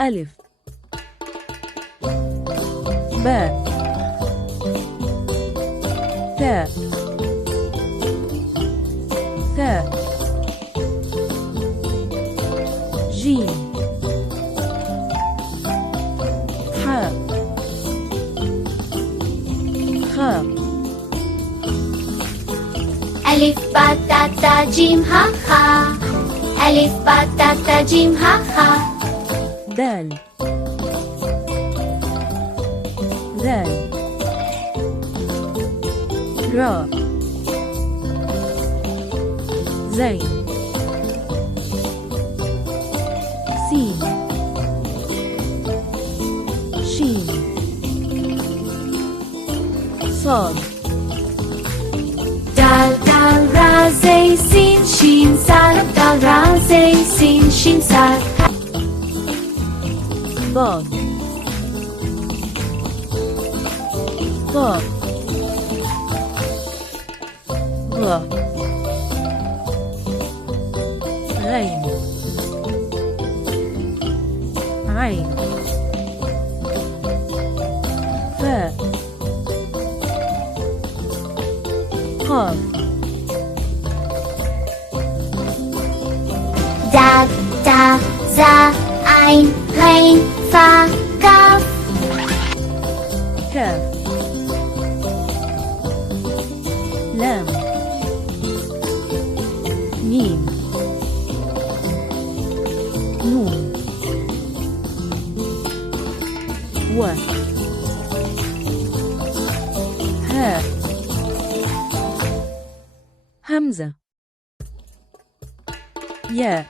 ألف باء تاء ثاء جيم حاء خاء ألف باء تاء ثاء جيم ها خا ألف باء تاء ثاء جيم ها خا دال ذال راء زين سين شين صاد دال دال را زي سين شين صاد دال را زي سين شين صاد ضاد ضاء ظا غين عين فاء قاف دال تا زا عين غين فا كاف كاف لام ميم نون و هاء همزة ياء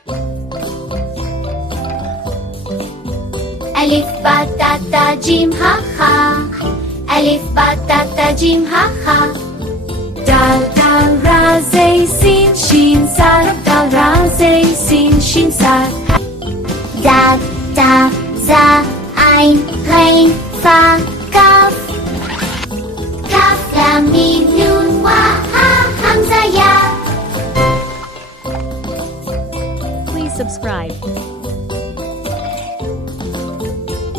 ألف باء تاء ثاء جيم ها خا ألف باء تاء ثاء جيم ها خا دال دال را زي سين شين صاد دال را زي سين شين صاد دال تا زا عين غين فا كاف كاف لام ميم نون وها همزة يا Please subscribe.